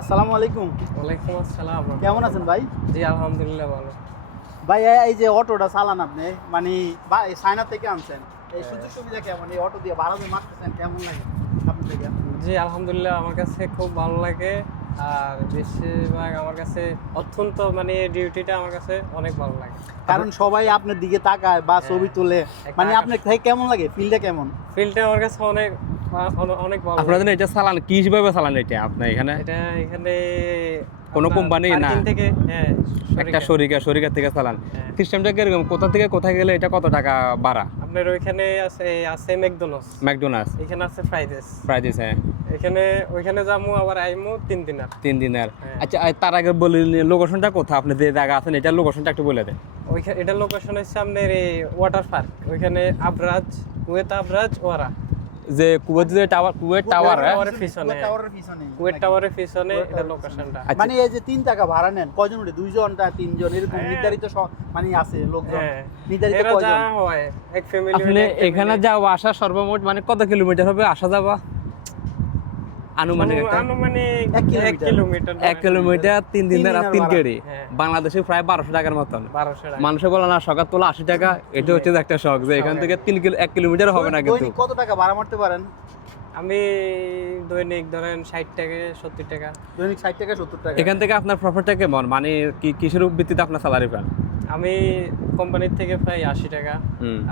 আসসালামু আলাইকুম। ওয়ালাইকুম আসসালাম। কেমন আছেন ভাই? জি আলহামদুলিল্লাহ ভালো। ভাই এই যে অটোটা চালান আপনি মানে সাইনা থেকে আনছেন এই সুযোগ সুবিধা কেমন? এই অটো দিয়ে ভাড়া দিয়ে মারতেছেন কেমন লাগে জি আলহামদুলিল্লাহ আমার কাছে খুব ভালো লাগে। আর বেশিরভাগ আমার কাছে অত্যন্ত মানে ডিউটিটা আমার কাছে অনেক ভালো লাগে। কারণ সবাই আপনার দিকে তাকায় বা ছবি তোলে। মানে আপনার কেমন লাগে? ফিলটা কেমন? ফিল্ডটা আমার কাছে অনেক অনেক- অনেক ভালো আপনাদের এটা চালান কি হিসেবে চালান এটা আপনার এখানে? এটা এখানে কোনো কোম্পানি না? থেকে হ্যাঁ একটা শরিকা। শরিকা থেকে চালান। হ্যাঁ। সিস্টেমটা কীরকম? কোথা থেকে কোথায় গেলে এটা কত টাকা ভাড়া? আপনার ওইখানে আছে আছে ম্যাকডোনাল্ডস ম্যাকডোনাল্ডস এখানে আছে ফ্রাইডেস প্রাইস হ্যাঁ। এখানে ওইখানে যাব আবার আইমু তিন দিন আর। তিন দিনের হ্যাঁ। আচ্ছা তার আগে বলি লোকেশনটা কোথায়? আপনি যে জায়গা আছেন এটা লোকেশনটা একটু বলে দেন। ওইখানে এটা লোকেশন হচ্ছে আপনার এই ওয়াটার পার্ক ওইখানে আবরাজ কুয়েত আবরাজ ওয়ারা। যে কুয়েত যে টাওয়ার কুয়েত টাওয়ার হ্যাঁ? টাওয়ারের পিছনে। টাওয়ারের পিছনে। কুয়েত টাওয়ারের পিছনে এটা লোকেশনটা আচ্ছা। মানে এই যে 3 টাকা ভাড়া নেন কয়জন উঠে? দুইজনটা তিনজন? এরকম হ্যাঁ। নির্ধারিত মানে আছে লোকজন। হ্যাঁ। নির্ধারিত কয়জন? হয় এক ফ্যামিলি মানে এখানে যাওয়া আসা সর্বমোট মানে কত কিলোমিটার হবে? আসা যাওয়া? আনুমানিক এক কিলোমিটার। কিলোমিটার এক কিলোমিটার তিন আর তিন। কেড়ি হ্যাঁ। বাংলাদেশে প্রায় বারোশো টাকার মতন। মানুষে বলে না সকাল তোলা আশি টাকা এটা হচ্ছে যে একটা শখ যে এখান থেকে তিন কিলো এক কিলোমিটার হবে না কিন্তু। কত টাকা ভাড়া মারতে পারেন? আমি দৈনিক ধরেন ষাট টাকা সত্তর টাকা। দৈনিক ষাট টাকা সত্তর টাকা। এখান থেকে আপনার প্রফিটটা কেমন? মানে কি কিসের ভিত্তিতে আপনার স্যালারি পান? আমি কোম্পানির থেকে পাই আশি টাকা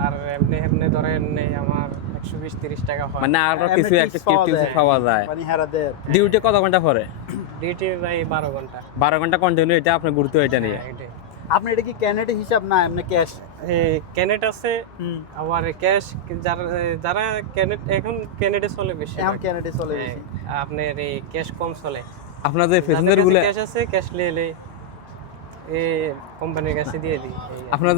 আর এমনি এমনি ধরেন এই আমার একশো বিশ তিরিশ টাকা হয়। মানে আরও কিছু একটা পাওয়া কিছু যায়। পাওয়া যায়। মানে হেরাদের ডিউটি কত ঘণ্টা পরে? ডিউটি প্রায় বারো ঘণ্টা। বারো ঘণ্টা কন্টিনিউ এটা আপনার গুরুত্ব এটা নিয়ে। হ্যাঁ, আপনি এটা কি ক্যানেডে হিসাব না এমনি ক্যাশ ক্যানেট আছে আবার ক্যাশ যারা যারা ক্যানেট এখন ক্যানেটে চলে বেশি এখন ক্যানেডে চলে হ্যাঁ, গেছি আপনার এই ক্যাশ কম চলে। আপনার যে প্যাসেঞ্জারগুলো ক্যাশ আছে ক্যাশ নিয়ে কোম্পানির কাছে দিয়ে দিই।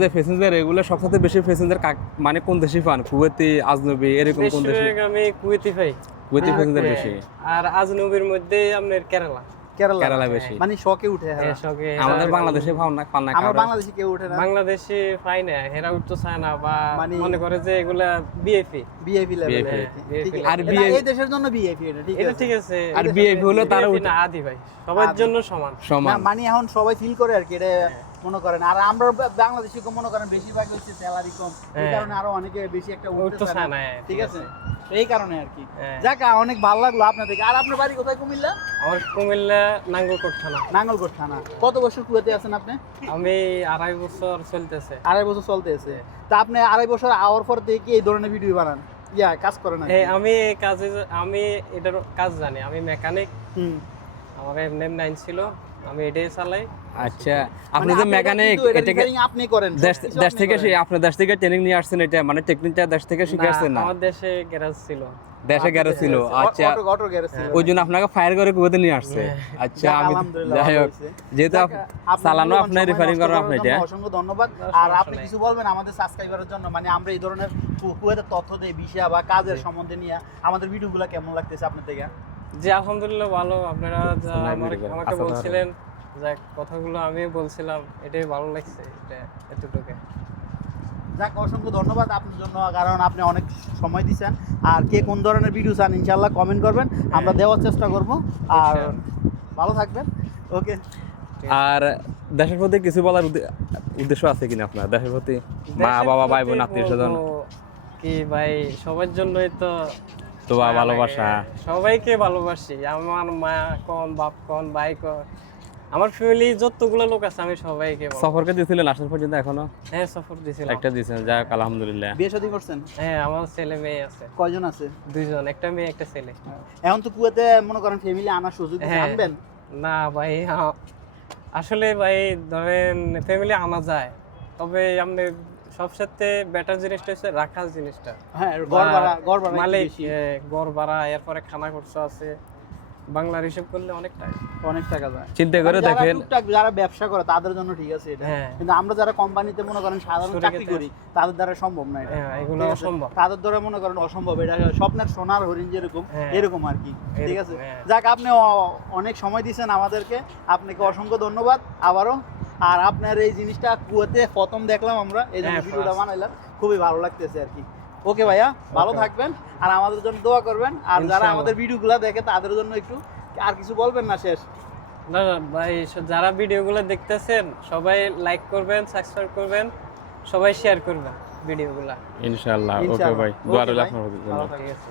যে প্যাসেঞ্জার এগুলো সবথেকে বেশি প্যাসেঞ্জার মানে কোন দেশে পান? কুয়েতি আজনবি এরকম কোন দেশে? আমি কুয়েতি পাই। কুয়েতি প্যাসেঞ্জার বেশি। আর আজনবির মধ্যে আপনার কেরালা। কেরালা। কেরালা বেশি। মানে শখে উঠে হেরা। এর। সঙ্গে আমাদের বাংলাদেশে পাও না পান না আমরা বাংলাদেশে কেউ উঠে না। বাংলাদেশে পাই না হেরা উঠতে চায় না বা মানে- মনে করে যে এগুলা বিএফি বিএফি লেভেল আর বিএফি এই দেশের জন্য বিএফি এটা ঠিক এটা আছে। ঠিক আছে। আর বিএফি হলো তারা উঠে না আদি ভাই। সবার জন্য সমান। সমান। মানে এখন সবাই ফিল করে আর কি এটা মনে করেন। আর আমরা বাংলাদেশি মনে করেন বেশিরভাগ হচ্ছে স্যালারি কম। এই হ্যাঁ। কারণে আরও অনেকে বেশি একটা না। হ্যাঁ, ঠিক আছে? এই কারণে আর কি। হ্যাঁ। যাক অনেক ভালো লাগল আপনার থেকে আর আপনার বাড়ি কোথায় কুমিল্লা? আমার কুমিল্লা নাঙ্গলকোট থানা। নাঙ্গলকোট থানা। কত বছর কুয়েতে আছেন আপনি? আমি আড়াই বছর চলতেছে। আড়াই বছর চলতেছে তা আপনি আড়াই বছর আওয়ার পর থেকে কি এই ধরনের ভিডিও বানান? ইয়া কাজ করেন আমি কাজে আমি এটার কাজ জানি। আমি মেকানিক হুম। আমার এমনি নাইন ছিল। আমি এটাই চালাই। আচ্ছা আপনি মানে যে মেকানিক এটা আপনি করেন দেশ আপনি থেকে। আপনার দেশ থেকে ট্রেনিং নিয়ে আসছেন এটা মানে টেকনিকটা দেশ থেকে শিখে আসছেন না? আমার দেশে গ্যারাজ ছিল। দেশে গেরে ছিল আচ্ছা। অটো- অটো গ্যারেজ ছিল। ওই জন্য আপনাকে ফায়ার করে কুয়েতে নিয়ে আসছে। আচ্ছা আমি আলহামদুলিল্লাহ, যাই হোক যেহেতু চালানো আপনার রিফারিং করার আপনি এটা। অসংখ্য ধন্যবাদ। আর আপনি কিছু বলবেন আমাদের সাবস্ক্রাইবারের জন্য? মানে আমরা এই ধরনের কু- কুয়েতের তথ্য দেই বিষয় বা কাজের সম্বন্ধে নিয়ে। আমাদের ভিডিওগুলো কেমন লাগতেছে আপনার থেকে? জি আলহামদুলিল্লাহ ভালো। আপনারা যা। আমাকে বলছিলেন যাক কথাগুলো আমি বলছিলাম এটাই ভালো লাগছে এটা এতটুকু যাক অসংখ্য ধন্যবাদ আপনার জন্য কারণ আপনি অনেক সময় দিচ্ছেন আর কে কোন ধরনের ভিডিও চান ইনশাল্লাহ কমেন্ট করবেন। আমরা দেওয়ার চেষ্টা করব। আর ভালো থাকবেন। ওকে আর দেশের প্রতি কিছু বলার উদ্দেশ্য আছে কিনা আপনার? দেশের প্রতি মা বাবা ভাই বোন আত্মীয় স্বজন? কি ভাই সবার জন্যই তো তো বা ভালোবাসা। সবাইকে ভালোবাসি। আমার মা কোন বাপ কোন ভাই কোন আমার ফ্যামিলি যতগুলো লোক আছে আমি সবাইকে। সফরকে দিয়েছিলেন আসার পর্যন্ত এখনও? হ্যাঁ সফর দিছিলাম। একটা দিয়েছেন যাক আলহামদুলিল্লাহ। বিয়ে শাদী করছেন? হ্যাঁ আমার ছেলে মেয়ে আছে। কয়জন আছে? দুইজন একটা মেয়ে একটা ছেলে। এখন তো কুয়েতে মনে করেন ফ্যামিলি আনার সুযোগ হ্যাঁ। আনবেন? না ভাই আসলে ভাই ধরেন ফ্যামিলি আনা যায়। তবে আপনি সবসাথে বেটার জিনিসটা হচ্ছে রাখার জিনিসটা। হ্যাঁ গড় ভাড়া গড় ভাড়া মালিক। গড় ভাড়া এরপরে খানা খরচ আছে। বাংলার হিসেব করলে অনেক টাকা। অনেক টাকা যায়। চিন্তা করে মানে দেখেন যারা ব্যবসা করে তাদের জন্য ঠিক আছে এটা। হ্যাঁ। কিন্তু আমরা যারা কোম্পানিতে মনে করেন সাধারণ চাকরি করি তাদের দ্বারা সম্ভব না এটা। হ্যাঁ এগুলো অসম্ভব। তাদের দ্বারা মনে করেন অসম্ভব। এটা স্বপ্নের সোনার হরিণ যেরকম হ্যাঁ। এরকম আর কি। ঠিক আছে। যাক আপনি অনেক সময় দিয়েছেন আমাদেরকে। আপনাকে অসংখ্য ধন্যবাদ আবারও। আর আপনার এই জিনিসটা কুয়াতে প্রথম দেখলাম আমরা। এই জন্য ভিডিওটা বানাইলাম। খুবই ভালো লাগতেছে আর কি। ওকে ভাইয়া ভালো থাকবেন আর আমাদের জন্য দোয়া করবেন। আর যারা। আমাদের ভিডিওগুলো দেখে তাদের জন্য একটু আর কিছু বলবেন না শেষ? না না ভাই যারা ভিডিওগুলো দেখতেছেন সবাই লাইক করবেন সাবস্ক্রাইব করবেন সবাই শেয়ার করবেন ভিডিওগুলো। ইনশাআল্লাহ। ওকে ভাই দোয়া রইল আপনার জন্য। ঠিক আছে